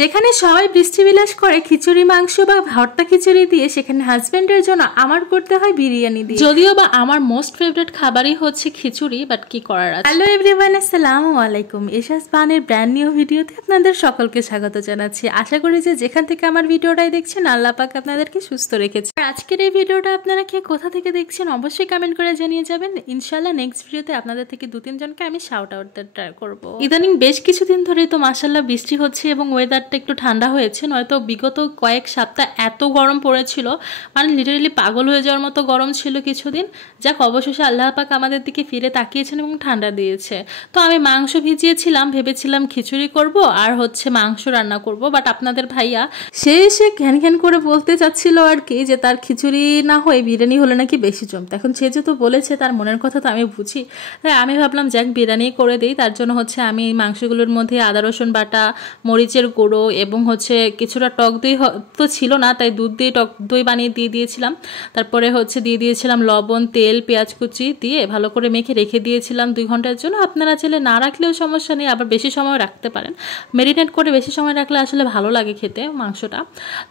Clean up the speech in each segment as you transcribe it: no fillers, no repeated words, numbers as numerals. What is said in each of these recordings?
যেখানে সবাই বৃষ্টি বিলাস করে খিচুড়ি মাংস বা ভর্তা খিচুড়ি দিয়ে, সেখানে হাজবেন্ডের জন্য আমার করতে হয় বিরিয়ানি দিয়ে। যদিও বা আমার মোস্ট ফেভারিট খাবারই হচ্ছে খিচুড়ি, বাট কি করার আছে। হ্যালো এভরিওয়ান, আসসালামু আলাইকুম। এশাস বানের ব্র্যান্ড নিউ ভিডিওতে আপনাদের সকলকে স্বাগত জানাচ্ছি। আশা করি যে যেখান থেকে আমার ভিডিওটাই দেখছেন আল্লাহ পাক আপনাদেরকে সুস্থ রেখেছে। আজকের এই ভিডিওটা আপনারা কে কোথা থেকে দেখছেন অবশ্যই কমেন্ট করে জানিয়ে যাবেন। ইনশাআল্লাহ নেক্সট ভিডিওতে আপনাদের থেকে 2-3 জনকে আমি শাউট আউট ট্রাই করব। ইদানিং বেশ কিছুদিন ধরেই তো মাশাআল্লাহ বৃষ্টি হচ্ছে এবং ওয়েদার একটু ঠান্ডা হয়েছে, নয়তো বিগত কয়েক সপ্তাহ এত গরম পড়েছিল, মানে লিটারেলি পাগল হয়ে যাওয়ার মতো গরম ছিল কিছুদিন। যাক, অবশেষে আল্লাহ পাক আমাদের দিকে ফিরে তাকিয়েছেন এবং ঠান্ডা দিয়েছে। তো আমি মাংস ভিজিয়েছিলাম, ভেবেছিলাম খিচুড়ি করব আর হচ্ছে মাংস রান্না করব, বাট আপনাদের ভাইয়া সে ঘ্যান ঘ্যান করে বলতে চাচ্ছিল আর কি যে তার খিচুড়ি না হয়ে বিরিয়ানি হলে নাকি বেশি জমত। এখন সে যেহেতু বলেছে, তার মনের কথা তো আমি বুঝি, তাই আমি ভাবলাম যাক বিরিয়ানি করে দিই। তার জন্য হচ্ছে আমি মাংসগুলোর মধ্যে আদা রসুন বাটা, মরিচের গুঁড়ো এবং হচ্ছে কিছুটা টক দই তো ছিল না, তাই দুধ দিয়ে টক দই বানিয়ে দিয়ে দিয়েছিলাম। তারপরে হচ্ছে দিয়ে দিয়েছিলাম লবণ, তেল, পেঁয়াজ কুচি দিয়ে ভালো করে মেখে রেখে দিয়েছিলাম 2 ঘন্টার জন্য। আপনারা চাইলে না রাখলেও সমস্যা নেই, আবার বেশি সময় রাখতে পারেন। মেরিনেট করে বেশি সময় রাখলে আসলে ভালো লাগে খেতে মাংসটা।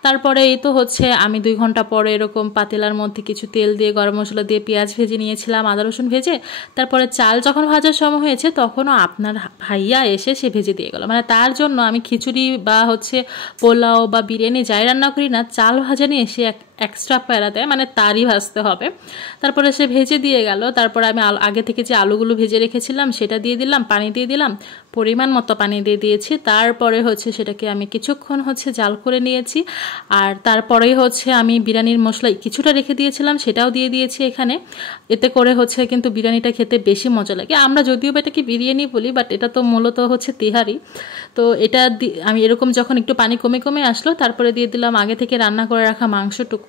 তারপরে এই তো হচ্ছে আমি 2 ঘন্টা পরে এরকম পাতিলার মধ্যে কিছু তেল দিয়ে, গরম মশলা দিয়ে পেঁয়াজ ভেজে নিয়েছিলাম, আদা রসুন ভেজে। তারপরে চাল যখন ভাজার সময় হয়েছে তখনও আপনার ভাইয়া এসে সে ভেজে দিয়ে গেল। মানে তার জন্য আমি খিচুড়ি বা হচ্ছে পোলাও বা বিরিয়ানি যাই রান্না করি না, চাল ভাজা নিয়ে সে এক্সট্রা প্যারা দেয়, মানে তারই ভাজতে হবে। তারপরে সে ভেজে দিয়ে গেল। তারপরে আমি আগে থেকে যে আলুগুলো ভেজে রেখেছিলাম সেটা দিয়ে দিলাম, পানি দিয়ে দিলাম, পরিমাণ মতো পানি দিয়ে দিয়েছি। তারপরে হচ্ছে সেটাকে আমি কিছুক্ষণ হচ্ছে জাল করে নিয়েছি। আর তারপরেই হচ্ছে আমি বিরিয়ানির মশলা কিছুটা রেখে দিয়েছিলাম, সেটাও দিয়ে দিয়েছি এখানে। এতে করে হচ্ছে কিন্তু বিরিয়ানিটা খেতে বেশি মজা লাগে। আমরা যদিও বা এটাকে বিরিয়ানি বলি, বাট এটা তো মূলত হচ্ছে তেহারি। তো এটা আমি এরকম যখন একটু পানি কমে কমে আসলো, তারপরে দিয়ে দিলাম আগে থেকে রান্না করে রাখা মাংসটুকু।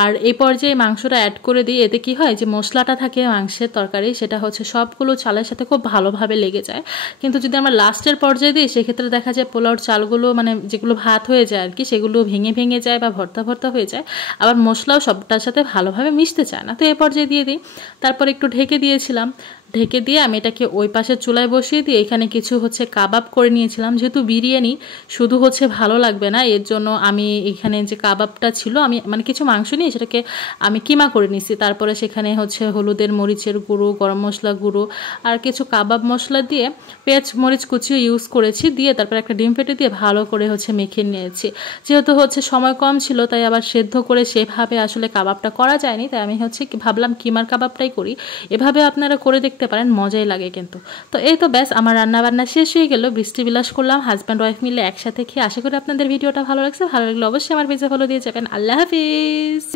আর এই পর্যায়ে মাংসটা অ্যাড করে দিই। এতে কি হয় যে মশলাটা থাকে মাংসের তরকারি, সেটা হচ্ছে সবগুলো চালের সাথে খুব ভালোভাবে লেগে যায়। কিন্তু যদি আমরা লাস্টের পর্যায়ে দিই, সেক্ষেত্রে দেখা যায় পোলাওর চালগুলো, মানে যেগুলো ভাত হয়ে যায় আর কি, সেগুলো ভেঙে ভেঙে যায় বা ভর্তা ভর্তা হয়ে যায়। আবার মশলাও সবটার সাথে ভালোভাবে মিশতে চায় না। তো এই পর্যায়ে দিয়ে দিই। তারপর একটু ঢেকে দিয়েছিলাম। ঢেকে দিয়ে আমি এটাকে ওই পাশে চুলায় বসিয়ে দিয়ে এখানে কিছু হচ্ছে কাবাব করে নিয়েছিলাম। যেহেতু বিরিয়ানি শুধু হচ্ছে ভালো লাগবে না, এর জন্য আমি এখানে যে কাবাবটা ছিল, আমি মানে কিছু মাংস নিয়ে সেটাকে আমি কিমা করে নিয়েছি। তারপরে সেখানে হচ্ছে হলুদের, মরিচের গুঁড়ো, গরম মশলা গুঁড়ো আর কিছু কাবাব মশলা দিয়ে পেঁয়াজ মরিচ কুচিও ইউজ করেছি, দিয়ে তারপরে একটা ডিম ফেটে দিয়ে ভালো করে হচ্ছে মেখে নিয়েছি। যেহেতু হচ্ছে সময় কম ছিল, তাই আবার সেদ্ধ করে সেভাবে আসলে কাবাবটা করা যায়নি, তাই আমি হচ্ছে ভাবলাম কিমার কাবাবটাই করি। এভাবে আপনারা করে দেখতে পারেন, মজাই লাগে কিন্তু। তো এই তো ব্যাস, আমার রান্না বান্না শেষ হয়ে গেল। বৃষ্টি বিলাস করলাম হাজব্যান্ড ওয়াইফ মিলে একসাথে খেয়ে। আশা করি আপনাদের ভিডিওটা ভালো লাগছে। ভালো লাগলে অবশ্যই আমার পেজে ফলো দিয়ে যাবেন। আল্লাহ হাফিজ।